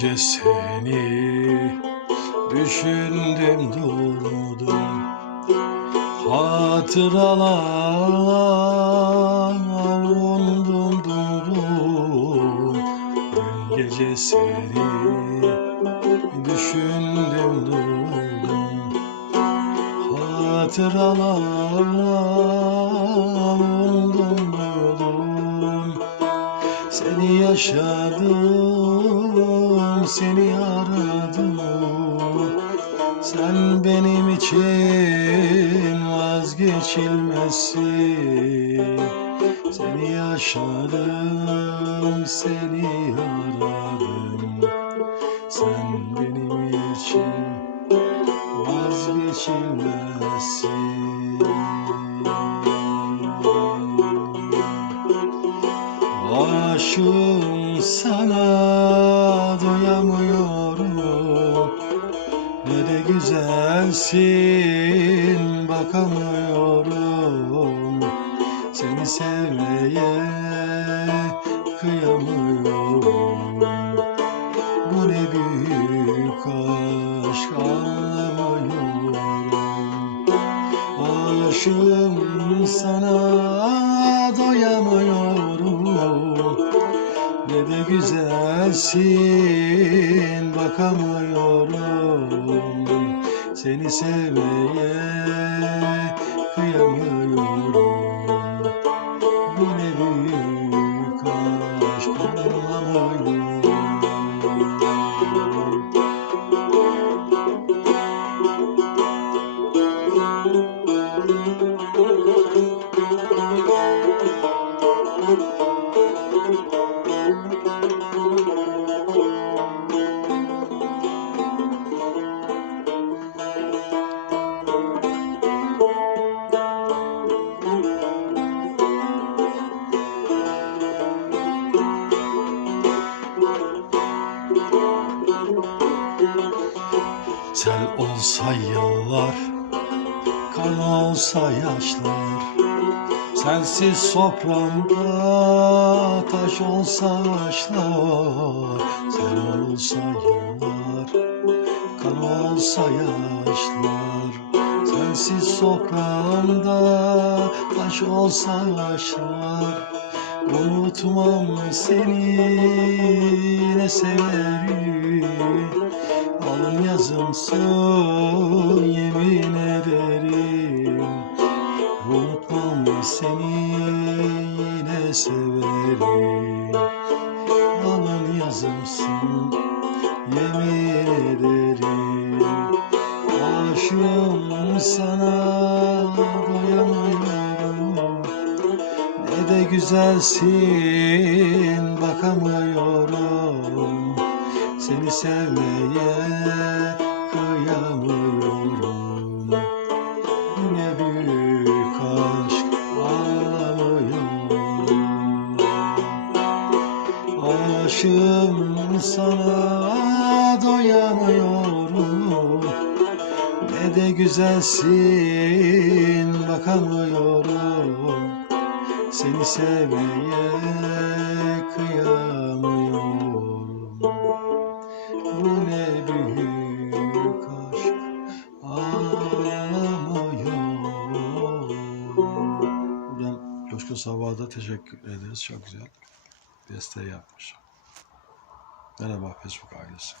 gece seni düşündüm durdum Hatıralar undum durdum Dün gece seni düşündüm durdum Hatıralar undum durdum Seni yaşadım, seni aradım. Sen benim için vazgeçilmezsin. Seni yaşadım, seni aradım. Sen benim için vazgeçilmezsin. Aşığım sana güzelsin bakamıyorum. Seni sevmeye kıyamıyorum. Bu ne büyük aşk anlamıyorum. Aşığım sana doyamıyorum. Ne de güzelsin bakamıyorum Seni sevmeye Sel olsa yıllar, kan olsa yaşlar. Sensiz soframda taş olsa ağaçlar. Sel olsa yıllar, kan olsa yaşlar. Sensiz soframda taş olsa ağaçlar. Unutmam seni ne severim Alın yazımsın yemin ederim. Unutmam seni yine severim. Alın yazımsın yemin ederim. Aşığım sana doyamıyorum Ne de güzelsin bakamıyorum Sevmeye kıyamıyorum. Ne büyük aşk anlamıyorum Aşığım sana doyamıyorum. Ne de güzelsin bakamıyorum. Seni sevmeye kıyamıyorum Coşkun Sabah'a da teşekkür ederiz. Çok güzel desteği yapmış. Merhaba Facebook ailesi.